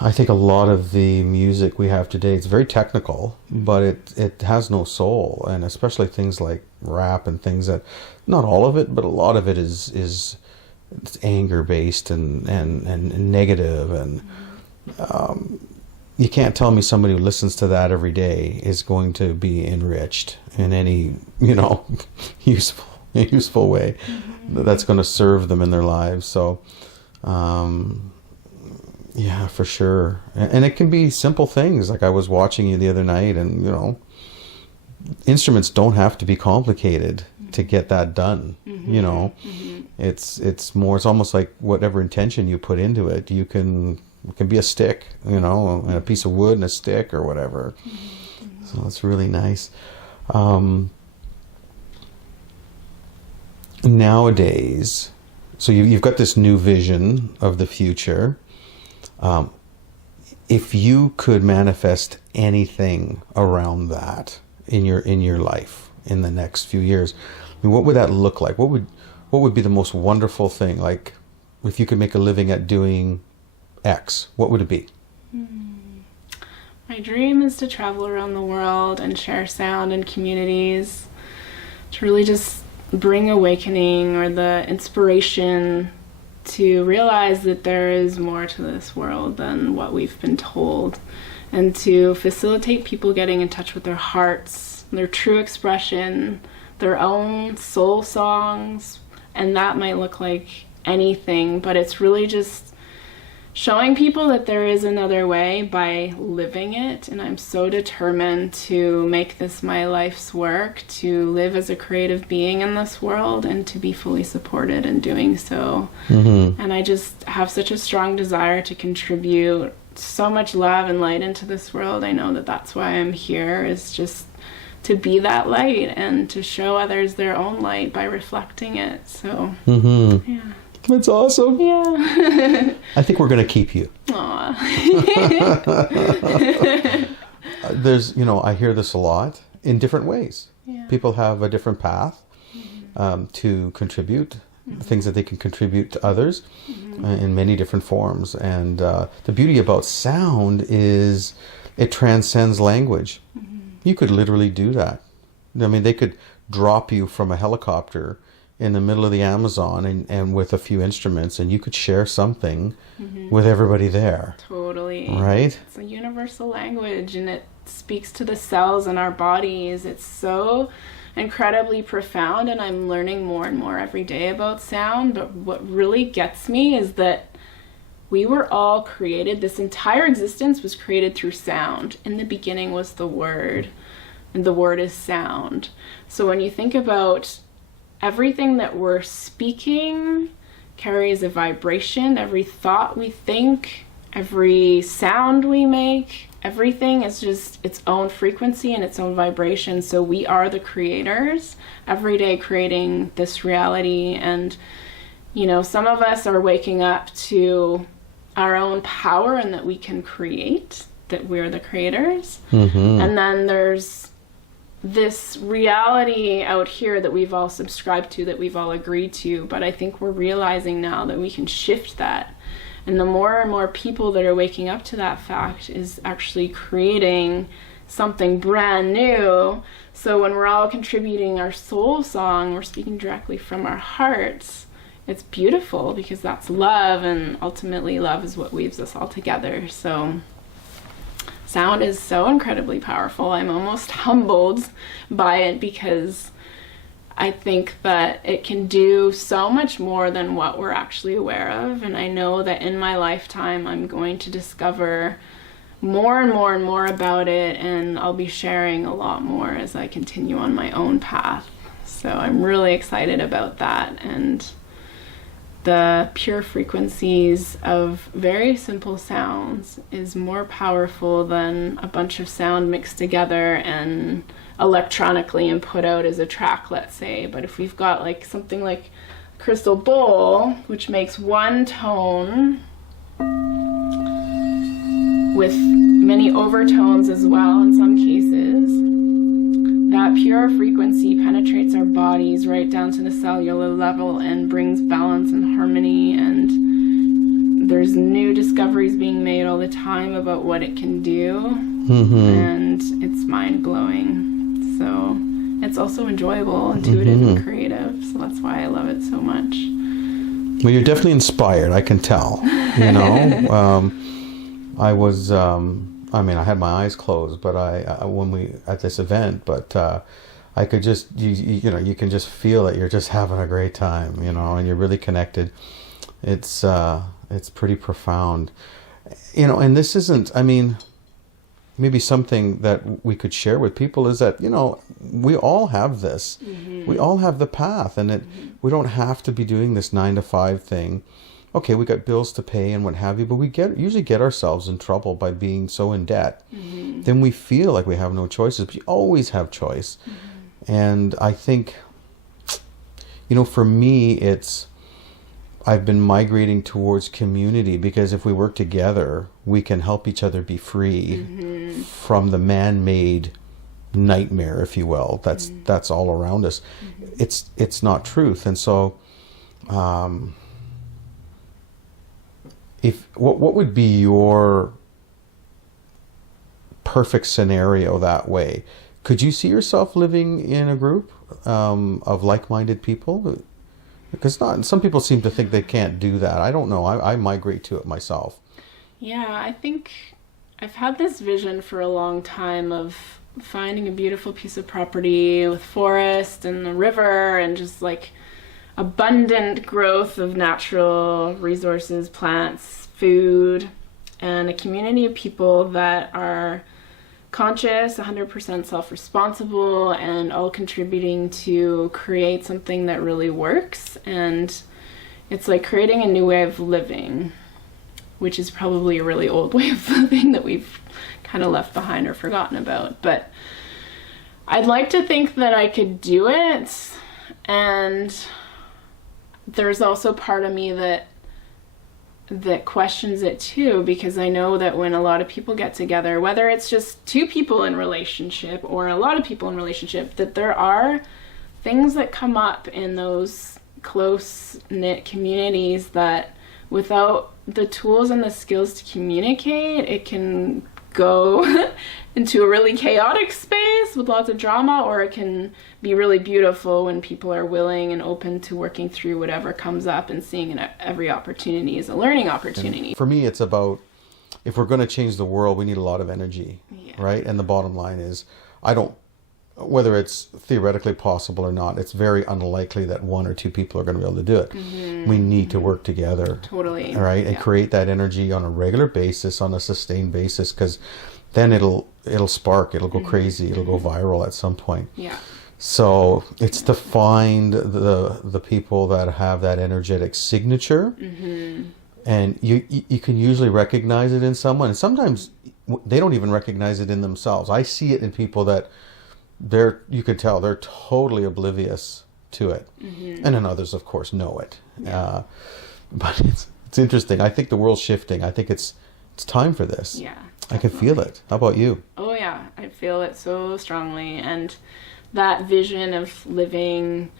I think a lot of the music we have today, it's very technical, but it has no soul, and especially things like rap and things that, not all of it, but a lot of it is it's anger based and negative, and you can't tell me somebody who listens to that every day is going to be enriched in any, useful way that's going to serve them in their lives. So yeah, for sure. And it can be simple things. Like I was watching you the other night, and instruments don't have to be complicated to get that done. It's almost like whatever intention you put into it, it can be a stick, and a piece of wood and a stick or whatever. So it's really nice. Nowadays, so you've got this new vision of the future. If you could manifest anything around that in your life in the next few years, what would that look like? What would be the most wonderful thing? Like, if you could make a living at doing X, what would it be? My dream is to travel around the world and share sound in communities, to really just bring awakening or the inspiration to realize that there is more to this world than what we've been told, and to facilitate people getting in touch with their hearts, their true expression, their own soul songs. And that might look like anything, but it's really just showing people that there is another way by living it. And I'm so determined to make this my life's work, to live as a creative being in this world and to be fully supported in doing so. And I just have such a strong desire to contribute so much love and light into this world. I know that that's why I'm here, is just to be that light and to show others their own light by reflecting it. So yeah. That's awesome. Yeah. I think we're going to keep you. Aw. There's, I hear this a lot in different ways. Yeah. People have a different path to contribute, things that they can contribute to others in many different forms. And the beauty about sound is it transcends language. You could literally do that. I mean, they could drop you from a helicopter in the middle of the Amazon and with a few instruments, and you could share something with everybody there. Totally. Right? It's a universal language, and it speaks to the cells in our bodies. It's so incredibly profound, and I'm learning more and more every day about sound. But what really gets me is that we were all created, this entire existence was created through sound. In the beginning was the word, and the word is sound. So when you think about everything that we're speaking carries a vibration. Every thought we think, every sound we make, everything is just its own frequency and its own vibration. So we are the creators every day, creating this reality. And some of us are waking up to our own power and that we can create, that we're the creators. And then there's this reality out here that we've all subscribed to, that we've all agreed to, but I think we're realizing now that we can shift that. And the more and more people that are waking up to that fact is actually creating something brand new. So when we're all contributing our soul song, we're speaking directly from our hearts. It's beautiful because that's love, and ultimately love is what weaves us all together. So sound is so incredibly powerful. I'm almost humbled by it because I think that it can do so much more than what we're actually aware of. And I know that in my lifetime, I'm going to discover more and more and more about it, and I'll be sharing a lot more as I continue on my own path. So I'm really excited about that. And the pure frequencies of very simple sounds is more powerful than a bunch of sound mixed together and electronically and put out as a track, let's say. But if we've got like something like a crystal bowl, which makes one tone with many overtones as well in some cases, that pure frequency penetrates our bodies right down to the cellular level and brings balance and harmony, and there's new discoveries being made all the time about what it can do, and it's mind-blowing. So it's also enjoyable, intuitive, and creative. So that's why I love it so much. Well, you're definitely inspired. I can tell. You know, I was. I mean, I had my eyes closed, but when we at this event, but I could just you know, you can just feel that you're just having a great time. You know, and you're really connected. It's pretty profound. You know, and this isn't. I mean, maybe something that we could share with people is that, you know, we all have this. We all have the path, and we don't have to be doing this 9-to-5 thing. Okay, we got bills to pay and what have you, but we usually get ourselves in trouble by being so in debt. Then we feel like we have no choices, but you always have choice. And I think, you know, for me, I've been migrating towards community, because if we work together, we can help each other be free from the man-made nightmare, if you will. That's all around us. It's not truth. And so, what would be your perfect scenario that way? Could you see yourself living in a group of like-minded people? Because some people seem to think they can't do that. I don't know. I migrate to it myself. Yeah, I think I've had this vision for a long time of finding a beautiful piece of property with forest and the river and just like abundant growth of natural resources, plants, food, and a community of people that are conscious, 100% self-responsible, and all contributing to create something that really works. And it's like creating a new way of living, which is probably a really old way of living that we've kind of left behind or forgotten about. But I'd like to think that I could do it. And there's also part of me that questions it too, because I know that when a lot of people get together, whether it's just two people in relationship or a lot of people in relationship, that there are things that come up in those close-knit communities that without the tools and the skills to communicate, it can go into a really chaotic space with lots of drama, or it can be really beautiful when people are willing and open to working through whatever comes up and seeing every opportunity as a learning opportunity. And for me, it's about, if we're going to change the world, we need a lot of energy, right? And the bottom line is, whether it's theoretically possible or not, it's very unlikely that one or two people are going to be able to do it. We need to work together. Totally. Right? And create that energy on a regular basis, on a sustained basis, because then it'll spark, it'll go crazy, it'll go viral at some point. Yeah. So it's to find the people that have that energetic signature, and you can usually recognize it in someone, and sometimes they don't even recognize it in themselves. I see it in people that you could tell they're totally oblivious to it, and then others, of course, know it. But it's interesting. I think the world's shifting. I think it's time for this. Yeah, I can feel it. How about you? Oh yeah, I feel it so strongly. And that vision of living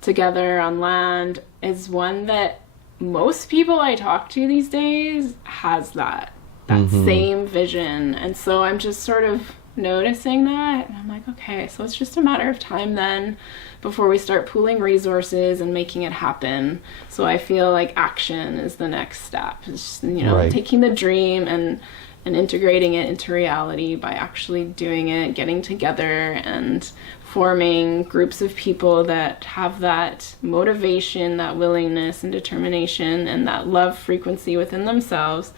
together on land is one that most people I talk to these days has that same vision. And so I'm just sort of noticing that, and I'm like, okay, so it's just a matter of time then before we start pooling resources and making it happen. So I feel like action is the next step. It's just, taking the dream and integrating it into reality by actually doing it, getting together and forming groups of people that have that motivation, that willingness and determination, and that love frequency within themselves,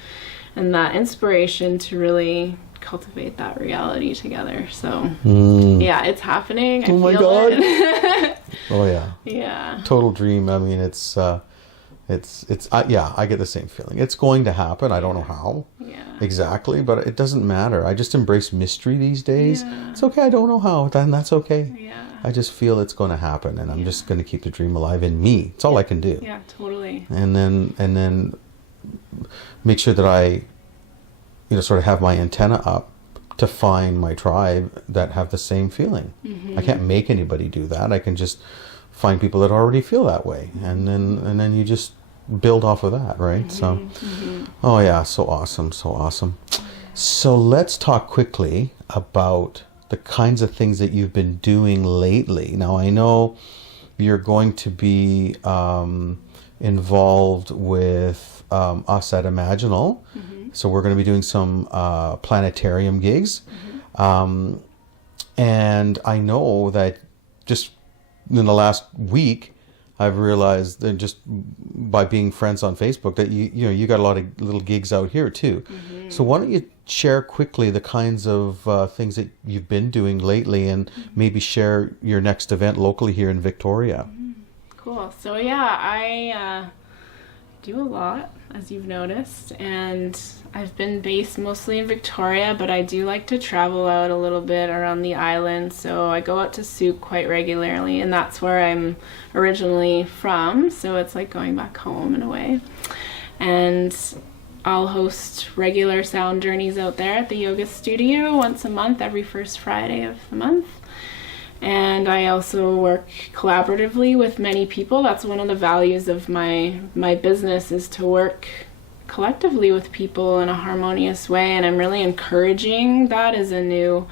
and that inspiration to really cultivate that reality together. So yeah, it's happening. Oh my God. It. Oh yeah. Yeah. Total dream. I mean, I get the same feeling. It's going to happen. I don't know how exactly, but it doesn't matter. I just embrace mystery these days. It's okay. I don't know how, then that's okay. Yeah. I just feel it's going to happen, and I'm just going to keep the dream alive in me. It's all I can do. Yeah, totally. And then make sure that I sort of have my antenna up to find my tribe that have the same feeling. I can't make anybody do that. I can just find people that already feel that way, and then you just build off of that, right? So, oh yeah, so awesome, so awesome. So let's talk quickly about the kinds of things that you've been doing lately. Now, I know you're going to be involved with us at Imaginal. So we're going to be doing some planetarium gigs. And I know that just in the last week, I've realized that just by being friends on Facebook that you got a lot of little gigs out here too. So why don't you share quickly the kinds of things that you've been doing lately, and maybe share your next event locally here in Victoria. Cool. So yeah, I do a lot, as you've noticed, and I've been based mostly in Victoria, but I do like to travel out a little bit around the island. So I go out to Souk quite regularly, and that's where I'm originally from. So it's like going back home in a way. And I'll host regular sound journeys out there at the yoga studio once a month, every first Friday of the month. And I also work collaboratively with many people. That's one of the values of my business, is to work collectively with people in a harmonious way. And I'm really encouraging that as a new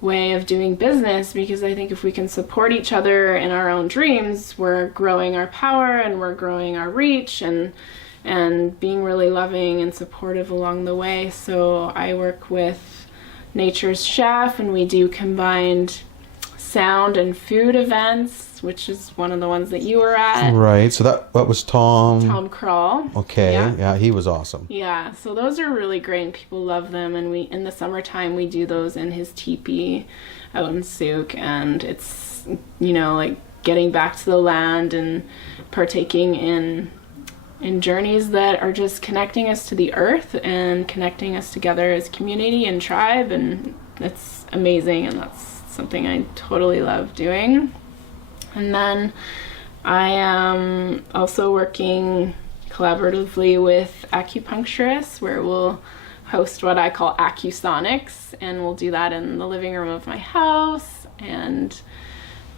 way of doing business, because I think if we can support each other in our own dreams, we're growing our power and we're growing our reach and being really loving and supportive along the way. So I work with Nature's Chef, and we do combined sound and food events, which is one of the ones that you were at. Right. So that was Tom Kroll. Okay. Yeah, he was awesome. Yeah. So those are really great, and people love them. And we, in the summertime, we do those in his teepee out in Souk, and it's, like getting back to the land and partaking in journeys that are just connecting us to the earth and connecting us together as community and tribe, and it's amazing, and that's something I totally love doing. And then I am also working collaboratively with acupuncturists, where we'll host what I call acusonics, and we'll do that in the living room of my house. And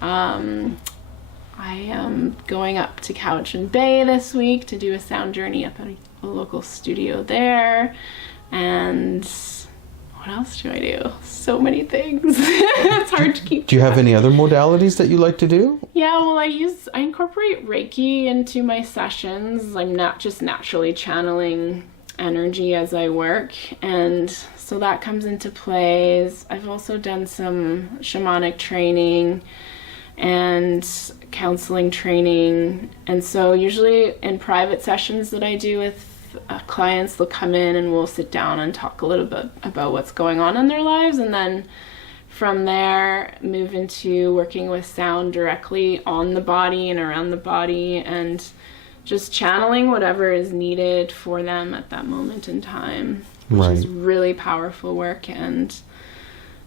I am going up to Cowichan Bay this week to do a sound journey up at a local studio there. And what else do I do? So many things. It's hard to keep track. Do you have any other modalities that you like to do? Yeah, well, I incorporate Reiki into my sessions. I'm not just naturally channeling energy as I work, and so that comes into play. I've also done some shamanic training and counseling training, and so usually in private sessions that I do with clients, they'll come in and we'll sit down and talk a little bit about what's going on in their lives, and then from there move into working with sound directly on the body and around the body, and just channeling whatever is needed for them at that moment in time, which is really powerful work. And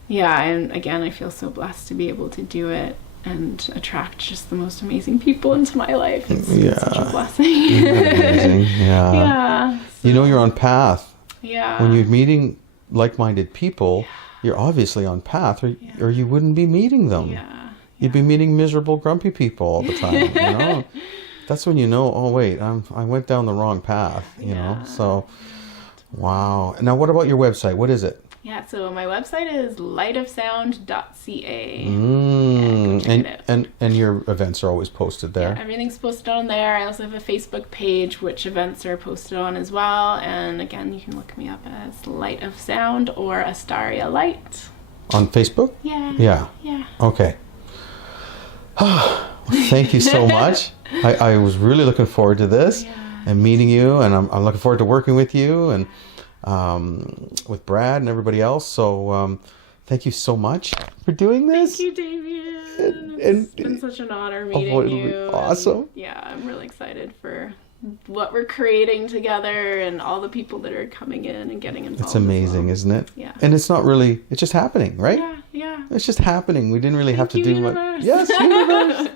yeah, and again, I feel so blessed to be able to do it and attract just the most amazing people into my life. It's such a blessing. Amazing. Yeah. So, you're on path. Yeah. When you're meeting like-minded people, you're obviously on path, or you wouldn't be meeting them. Yeah. You'd be meeting miserable, grumpy people all the time. That's when you know, oh wait, I went down the wrong path. You know. So, wow. Now, what about your website? What is it? Yeah, so my website is lightofsound.ca. And your events are always posted there. Yeah, everything's posted on there. I also have a Facebook page which events are posted on as well. And again, you can look me up as Light of Sound or Astaria Light. On Facebook? Yeah. Okay. Thank you so much. I was really looking forward to this and meeting you, and I'm looking forward to working with you and with Brad and everybody else. So thank you so much for doing this. Thank you, Damien. It's been such an honor meeting you. Awesome. Yeah, I'm really excited for what we're creating together and all the people that are coming in and getting involved. It's amazing, isn't it? Yeah. And it's not really, it's just happening, right? Yeah. It's just happening. We didn't really have to do universe. much. Yes, universe.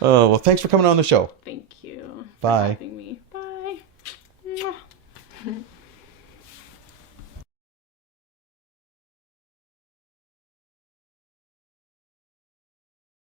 Oh, well, thanks for coming on the show. Thank you. Bye.